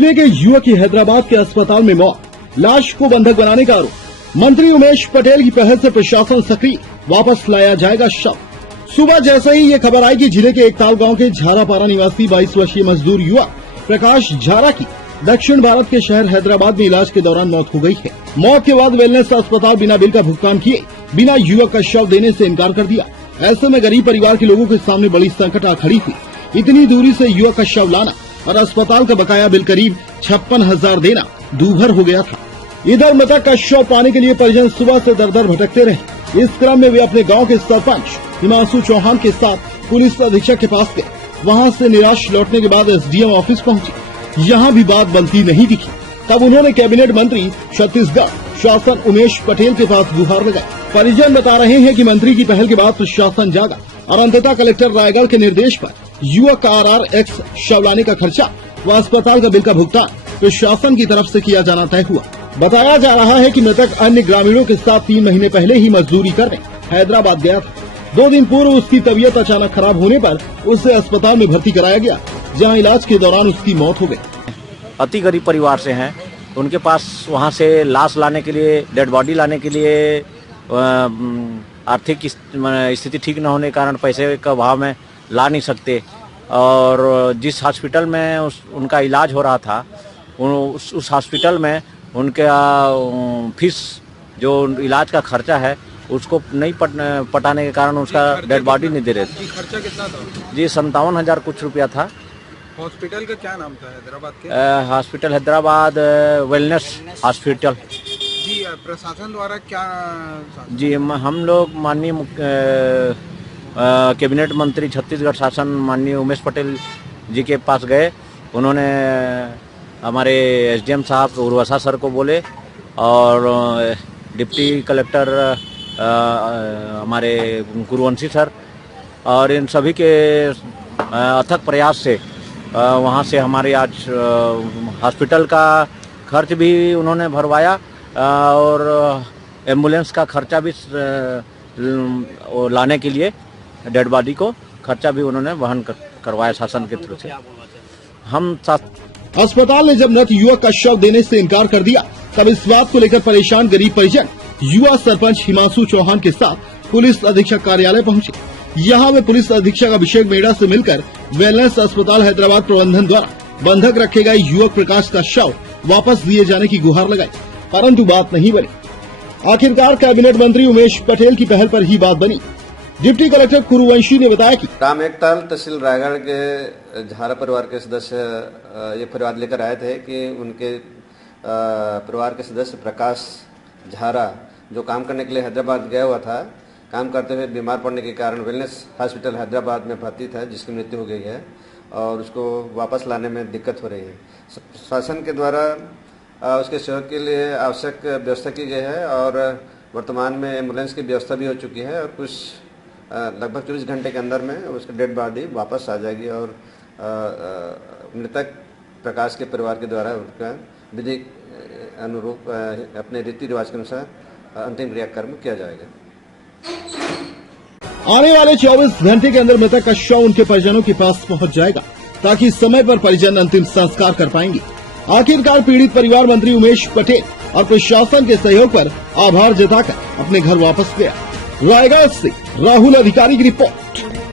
जिले के युवक की हैदराबाद के अस्पताल में मौत, लाश को बंधक बनाने का आरोप। मंत्री उमेश पटेल की पहल से प्रशासन सक्रिय, वापस लाया जाएगा शव। सुबह जैसे ही ये खबर आई कि जिले के एकताल गांव के झारापारा निवासी 22 वर्षीय मजदूर युवक प्रकाश झारा की दक्षिण भारत के शहर हैदराबाद में इलाज के दौरान मौत हो गई है। मौत के बाद वेलनेस अस्पताल बिना बिल का भुगतान किए बिना युवक का शव देने से इनकार कर दिया। ऐसे में गरीब परिवार के लोगों के सामने बड़ी संकट आ खड़ी थी। इतनी दूरी से युवक का शव लाना और अस्पताल का बकाया बिल करीब 56,000 देना दूभर हो गया था। इधर मृतक का शव पाने के लिए परिजन सुबह से दर दर भटकते रहे। इस क्रम में वे अपने गांव के सरपंच हिमांशु चौहान के साथ पुलिस अधीक्षक के पास गए। वहां से निराश लौटने के बाद एसडीएम ऑफिस पहुंचे। यहां भी बात बनती नहीं दिखी। तब उन्होंने कैबिनेट मंत्री छत्तीसगढ़ शासन उमेश पटेल के पास गुहार लगाई। परिजन बता रहे हैं कि मंत्री की पहल के बाद प्रशासन जागा और अंततः कलेक्टर रायगढ़ के निर्देश पर युवक का RRX शव लाने का खर्चा व अस्पताल का बिल का भुगतान प्रशासन की तरफ से किया जाना तय हुआ। बताया जा रहा है कि मृतक अन्य ग्रामीणों के साथ 3 महीने पहले ही मजदूरी करने हैदराबाद गया था। 2 दिन पूर्व उसकी तबीयत अचानक खराब होने पर उसे अस्पताल में भर्ती कराया गया, जहां इलाज के दौरान उसकी मौत हो गई। अति गरीब परिवार से हैं, उनके पास वहां से लाश लाने के लिए, डेड बॉडी लाने के लिए आर्थिक स्थिति ठीक न होने के कारण पैसे का अभाव में ला नहीं सकते। और जिस हॉस्पिटल में उनका इलाज हो रहा था, उस हॉस्पिटल में उनका फीस जो इलाज का खर्चा है उसको नहीं पटाने के कारण उसका डेड बॉडी नहीं दे रहे थे। खर्चा कितना था जी 57,000 कुछ रुपया था। हॉस्पिटल का क्या नाम था हैदराबाद के? Hospital Hyderabad wellness hospital. जी प्रशासन द्वारा क्या? जी हम लोग माननीय कैबिनेट मंत्री छत्तीसगढ़ शासन माननीय उमेश पटेल जी के पास गए। उन्होंने हमारे एसडीएम साहब उर्वशा सर को बोले और डिप्टी कलेक्टर हमारे कुरुवंशी सर और इन सभी के अथक प्रयास से वहाँ से हमारे आज हॉस्पिटल का खर्च भी उन्होंने भरवाया और एम्बुलेंस का खर्चा भी लाने के लिए डेड बॉडी को खर्चा भी उन्होंने वहन करवाया शासन के थ्रू से। हम अस्पताल ने जब मृत युवक का शव देने से इनकार कर दिया, तब इस बात को लेकर परेशान गरीब परिजन युवा सरपंच हिमांशु चौहान के साथ पुलिस अधीक्षक कार्यालय पहुंचे। यहां वे पुलिस अधीक्षक अभिषेक मेड़ा से मिलकर वेलनेस अस्पताल हैदराबाद प्रबंधन द्वारा बंधक रखे गए युवक प्रकाश का शव वापस दिए जाने की गुहार लगाई, परंतु बात नहीं बनी। आखिरकार कैबिनेट मंत्री उमेश पटेल की पहल पर ही बात बनी। डिप्टी कलेक्टर कुरुवंशी ने बताया कि ग्राम एकताल तहसील रायगढ़ के झारा परिवार के सदस्य ये फरियाद लेकर आए थे कि उनके परिवार के सदस्य प्रकाश झारा जो काम करने के लिए हैदराबाद गया हुआ था, काम करते हुए बीमार पड़ने के कारण वेलनेस हॉस्पिटल हैदराबाद में भर्ती था, जिसकी मृत्यु हो गई है और उसको वापस लाने में दिक्कत हो रही है। शासन के द्वारा उसके सहयोग के लिए आवश्यक व्यवस्था की गई है और वर्तमान में एम्बुलेंस की व्यवस्था भी हो चुकी है और कुछ लगभग 24 घंटे के अंदर में उसकी डेड बॉडी वापस आ जाएगी और मृतक प्रकाश के परिवार के द्वारा उनका विधि अनुरूप अपने रीति रिवाज के अनुसार अंतिम क्रियाकर्म किया जाएगा। आने वाले 24 घंटे के अंदर मृतक का शव उनके परिजनों के पास पहुंच जाएगा, ताकि समय पर परिजन अंतिम संस्कार कर पाएंगे। आखिरकार पीड़ित परिवार मंत्री उमेश पटेल और प्रशासन के सहयोग पर आभार जताकर अपने घर वापस गया। रायगढ़ से राहुल अधिकारी की रिपोर्ट।